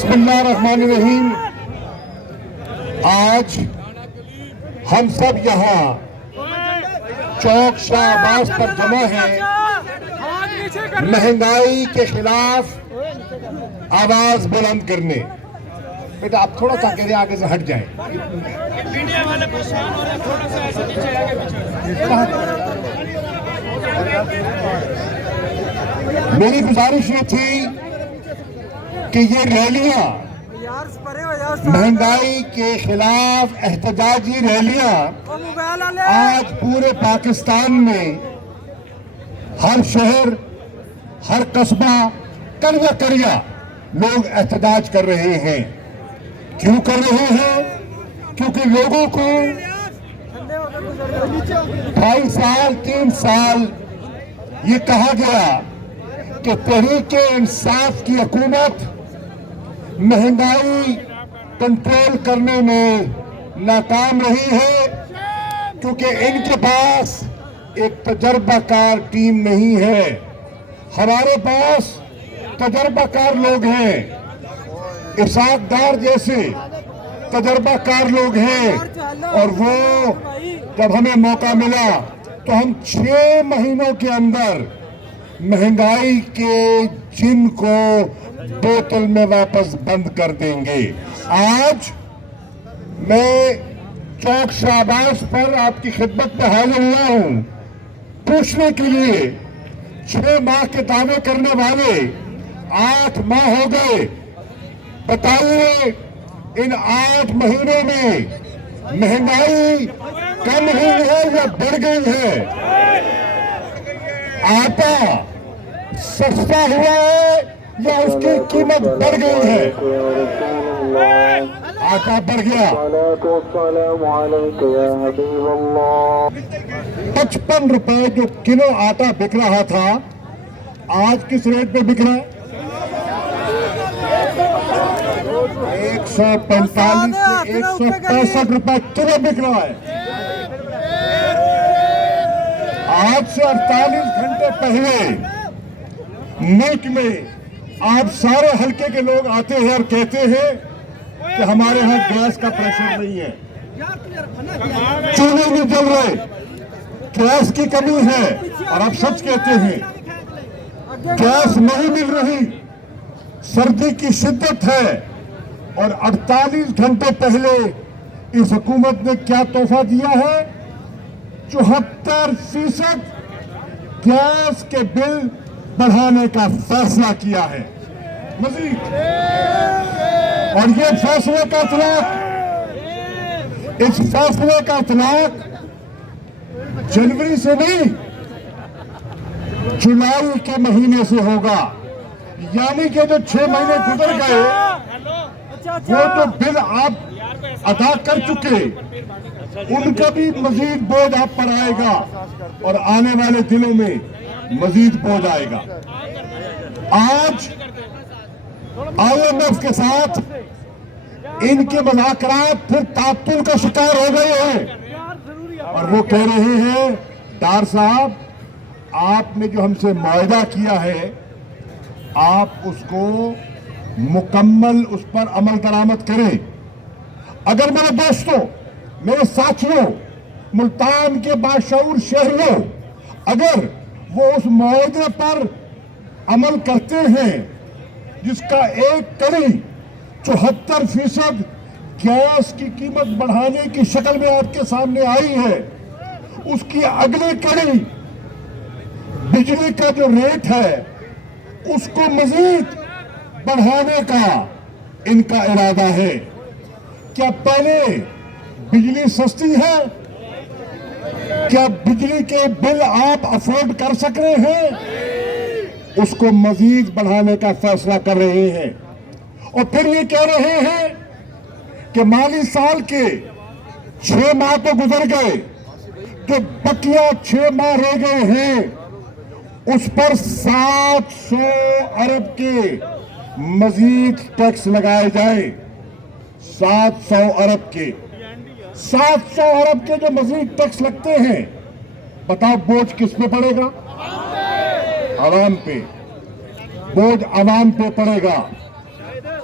بسم اللہ الرحمن الرحیم. آج ہم سب یہاں چوک شاہ عباس پر جمع ہیں مہنگائی کے خلاف آواز بلند کرنے. بیٹا آپ تھوڑا سا کہہ رہے آگے سے ہٹ جائیں. میری گزارش یہ تھی کہ یہ ریلیاں مہنگائی کے خلاف احتجاجی ریلیاں آج پورے پاکستان میں ہر شہر ہر قصبہ کریا کریا لوگ احتجاج کر رہے ہیں. کیوں کر رہے ہیں؟ کیونکہ لوگوں کو 2.5 سال 3 سال یہ کہا گیا کہ تحریک انصاف کی حکومت مہنگائی کنٹرول کرنے میں ناکام رہی ہے کیونکہ ان کے پاس ایک تجربہ کار ٹیم نہیں ہے. ہمارے پاس تجربہ کار لوگ ہیں، اسحاق ڈار جیسے تجربہ کار لوگ ہیں، اور وہ جب ہمیں موقع ملا تو ہم 6 مہینوں کے اندر مہنگائی کے جن کو بوتل میں واپس بند کر دیں گے. آج میں چوک شاہ عباس پر آپ کی خدمت میں حاضر ہوا ہوں پوچھنے کے لیے 6 ماہ کے دعوے کرنے والے 8 ماہ ہو گئے. بتائیے ان 8 مہینوں میں مہنگائی کم ہوئی ہے یا بڑھ گئی ہے؟ آٹا سستا ہوا ہے یا اس کی قیمت بڑھ گئی ہے؟ آٹا بڑھ گیا. 55 روپے جو کلو آٹا بک رہا تھا آج کس ریٹ پہ بک رہا ہے؟ 145 سے 165 روپے کلو بک رہا ہے. آج سے 48 گھنٹے پہلے ملک میں آپ سارے حلقے کے لوگ آتے ہیں اور کہتے ہیں کہ ہمارے ہاں گیس کا پریشر نہیں ہے، چولہے نہیں جل رہے، گیس کی کمی ہے. اور آپ سچ کہتے ہیں گیس نہیں مل رہی، سردی کی شدت ہے. اور 48 گھنٹے پہلے اس حکومت نے کیا تحفہ دیا ہے؟ 74% گیس کے بل بڑھانے کا فیصلہ کیا ہے مزید. اور یہ فیصلے کا اطلاق، اس فیصلے کا اطلاق جنوری سے نہیں جولائی کے مہینے سے ہوگا. یعنی کہ جو 6 مہینے گزر گئے وہ جو بل آپ ادا کر چکے ان کا بھی مزید بوجھ آپ پر آئے گا اور آنے والے دنوں میں مزید بوجھ آئے گا. آج IMF کے ساتھ ان کے مذاکرات پھر تعطل کا شکار ہو گئے ہیں اور وہ کہہ رہے ہیں ڈار صاحب آپ نے جو ہم سے معاہدہ کیا ہے آپ اس کو مکمل اس پر عمل درآمد کریں. اگر میرے دوستوں، میرے ساتھیوں، ملتان کے باشعور شہریوں، اگر وہ اس معاہدے پر عمل کرتے ہیں جس کا ایک کڑی 74% گیس کی قیمت بڑھانے کی شکل میں آپ کے سامنے آئی ہے، اس کی اگلی کڑی بجلی کا جو ریٹ ہے اس کو مزید بڑھانے کا ان کا ارادہ ہے. کیا پہلے بجلی سستی ہے؟ کیا بجلی کے بل آپ افورڈ کر سک رہے ہیں؟ اس کو مزید بڑھانے کا فیصلہ کر رہے ہیں. اور پھر یہ کہہ رہے ہیں کہ مالی سال کے 6 ماہ تو گزر گئے، جو بقیہ 6 ماہ رہ گئے ہیں اس پر 700 ارب کے مزید ٹیکس لگائے جائیں. 700 ارب کے 700 ارب کے جو مزید ٹیکس لگتے ہیں، بتاؤ بوجھ کس پہ پڑے گا؟ عوام پہ. بوجھ عوام پہ پڑے گا.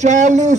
40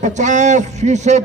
50%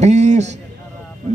20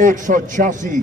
186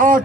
8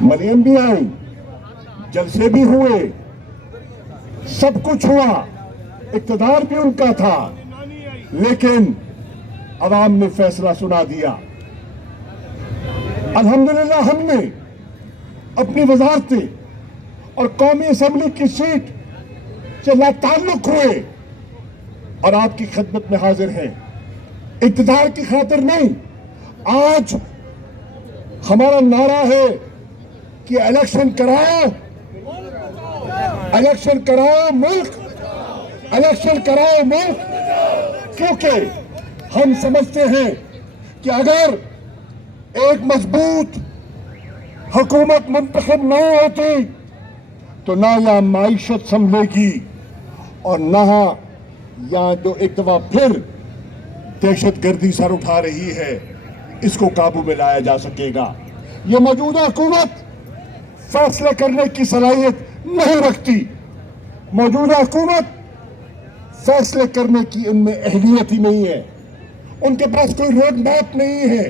مریم بھی آئی, جلسے بھی ہوئے, سب کچھ ہوا, اقتدار بھی ان کا تھا, لیکن عوام نے فیصلہ سنا دیا. الحمدللہ ہم نے اپنی وزارتیں اور قومی اسمبلی کی سیٹ سے لا تعلق ہوئے اور آپ کی خدمت میں حاضر ہیں, اقتدار کی خاطر نہیں. آج ہمارا نعرہ ہے کہ الیکشن کراؤ, الیکشن کراؤ ملک, الیکشن کراؤ ملک, کیونکہ ہم سمجھتے ہیں کہ اگر ایک مضبوط حکومت منتخب نہ ہوتی تو نہ یہاں معیشت سنبھلے گی اور نہ یہاں جو ایک دفعہ پھر دہشت گردی سر اٹھا رہی ہے اس کو قابو میں لایا جا سکے گا. یہ موجودہ حکومت فیصلہ کرنے کی صلاحیت نہیں رکھتی, موجودہ حکومت فیصلے کرنے کی ان میں اہلیت ہی نہیں ہے, ان کے پاس کوئی روڈ میپ نہیں ہے,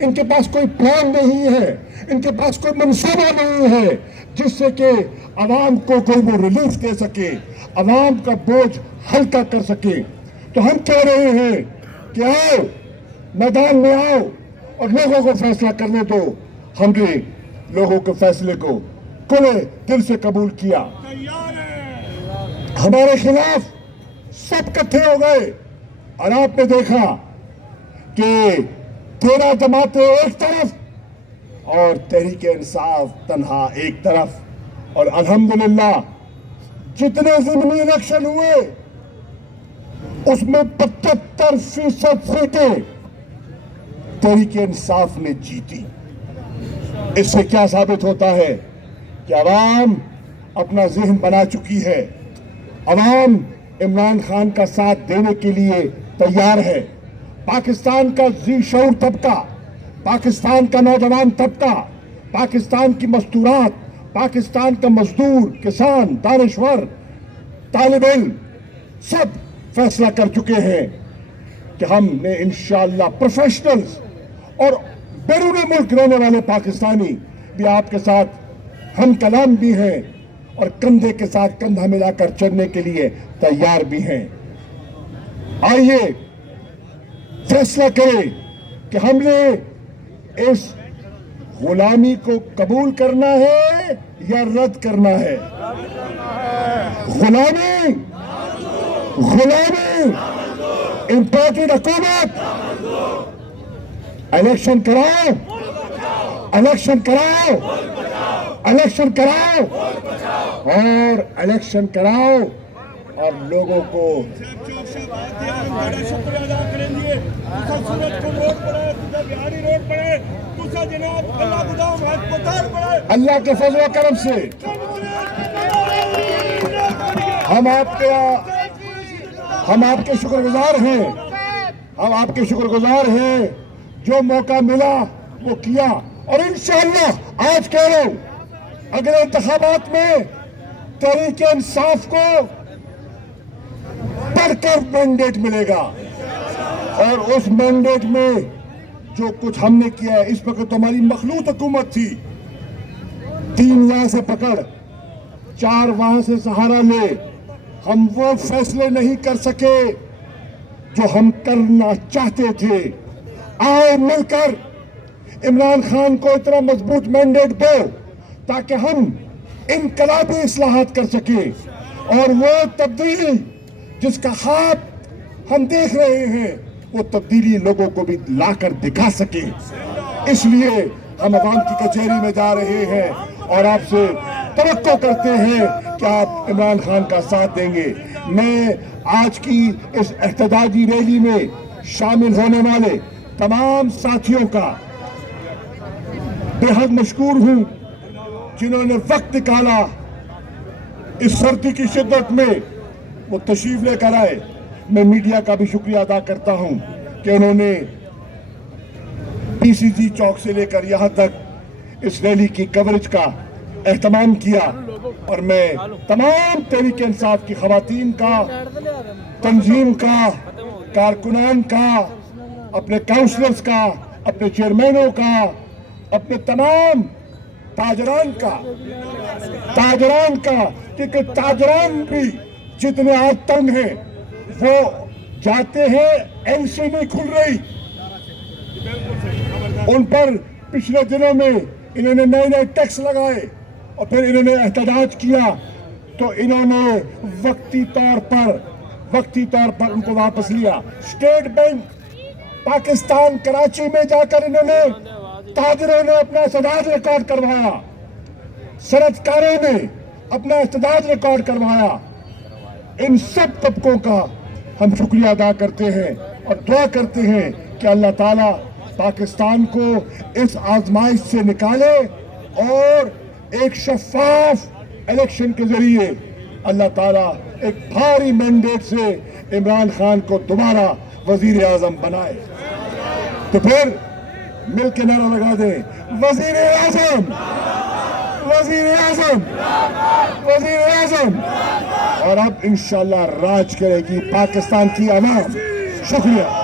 ان کے پاس کوئی پلان نہیں ہے, ان کے پاس کوئی منصوبہ نہیں ہے جس سے کہ عوام کو کوئی وہ ریلیف دے سکے, عوام کا بوجھ ہلکا کر سکے. تو ہم کہہ رہے ہیں کہ آؤ میدان میں آؤ اور لوگوں کو فیصلہ کرنے دو. ہم نے لوگوں کے فیصلے کو کھلے دل سے قبول کیا. ہمارے خلاف سب اکٹھے ہو گئے اور آپ نے دیکھا کہ 13 جماعتیں ایک طرف اور تحریک انصاف تنہا ایک طرف, اور الحمدللہ جتنے ضمنی الیکشن ہوئے اس میں 75% سیٹیں تحریک انصاف نے جیتی. اس سے کیا ثابت ہوتا ہے کہ عوام اپنا ذہن بنا چکی ہے, عوام عمران خان کا ساتھ دینے کے لیے تیار ہے. پاکستان کا ذی شعور طبقہ, پاکستان کا نوجوان طبقہ, پاکستان کی مستورات, پاکستان کا مزدور, کسان, دانشور, طالب علم سب فیصلہ کر چکے ہیں کہ ہم نے انشاءاللہ پروفیشنلز اور بیرون ملک رہنے والے پاکستانی بھی آپ کے ساتھ ہم کلام بھی ہیں اور کندھے کے ساتھ کندھا ملا کر چلنے کے لیے تیار بھی ہیں. آئیے فیصلہ کریں کہ ہم نے اس غلامی کو قبول کرنا ہے یا رد کرنا ہے. غلامی غلامی امپورٹڈ حکومت, الیکشن کراؤ, الیکشن کراؤ, الیکشن کراؤ اور الیکشن کراؤ اور لوگوں کو اللہ کے فضل و کرم سے ہم آپ کے شکر گزار ہیں, ہم آپ کے شکر گزار ہیں. جو موقع ملا وہ کیا اور انشاءاللہ آج کہہ رہا ہوں اگلے انتخابات میں تحریک انصاف کو بڑھ کر مینڈیٹ ملے گا, اور اس مینڈیٹ میں جو کچھ ہم نے کیا ہے, اس وقت ہماری مخلوط حکومت تھی, 3 یہاں سے پکڑ 4 وہاں سے سہارا لے, ہم وہ فیصلے نہیں کر سکے جو ہم کرنا چاہتے تھے. آؤ مل کر عمران خان کو اتنا مضبوط مینڈیٹ دو تاکہ ہم انقلابی اصلاحات کر سکیں, اور وہ تبدیلی جس کا خواب ہم دیکھ رہے ہیں وہ تبدیلی لوگوں کو بھی لا کر دکھا سکیں. اس لیے ہم عوام کی کچہری میں جا رہے ہیں اور آپ سے توقع کرتے ہیں کہ آپ عمران خان کا ساتھ دیں گے. میں آج کی اس احتجاجی ریلی میں شامل ہونے والے تمام ساتھیوں کا بے حد مشکور ہوں جنہوں نے وقت نکالا اس سردی کی شدت میں وہ تشریف لے کر آئے. میں میڈیا کا بھی شکریہ ادا کرتا ہوں کہ انہوں نے PCG چوک سے لے کر یہاں تک اس ریلی کی کوریج کا اہتمام کیا, اور میں تمام تحریک انصاف کی خواتین کا, تنظیم کا, کارکنان کا, اپنے کاؤنسلرز کا, اپنے چیئرمینوں کا, اپنے تمام تاجران کا کیونکہ تاجران بھی جتنے آج تنگ ہیں وہ جاتے ہیں ایل سی نہیں کھل رہی ان پر پچھلے دنوں میں انہوں نے نئے ٹیکس لگائے اور پھر انہوں نے احتجاج کیا تو انہوں نے وقتی طور پر ان کو واپس لیا. اسٹیٹ بینک پاکستان کراچی میں جا کر انہوں نے تاجروں نے اپنا احتجاج ریکارڈ کروایا, صنعت کاروں نے اپنا احتجاج ریکارڈ کروایا. ان سب طبقوں کا ہم شکریہ ادا کرتے ہیں اور دعا کرتے ہیں کہ اللہ تعالیٰ پاکستان کو اس آزمائش سے نکالے اور ایک شفاف الیکشن کے ذریعے اللہ تعالیٰ ایک بھاری مینڈیٹ سے عمران خان کو دوبارہ وزیر اعظم بنائے. تو پھر مل کے نعرہ لگا دیں, وزیر اعظم, وزیر اعظم, وزیر اعظم. اور اب انشاءاللہ راج کرے گی پاکستان کی عوام. شکریہ.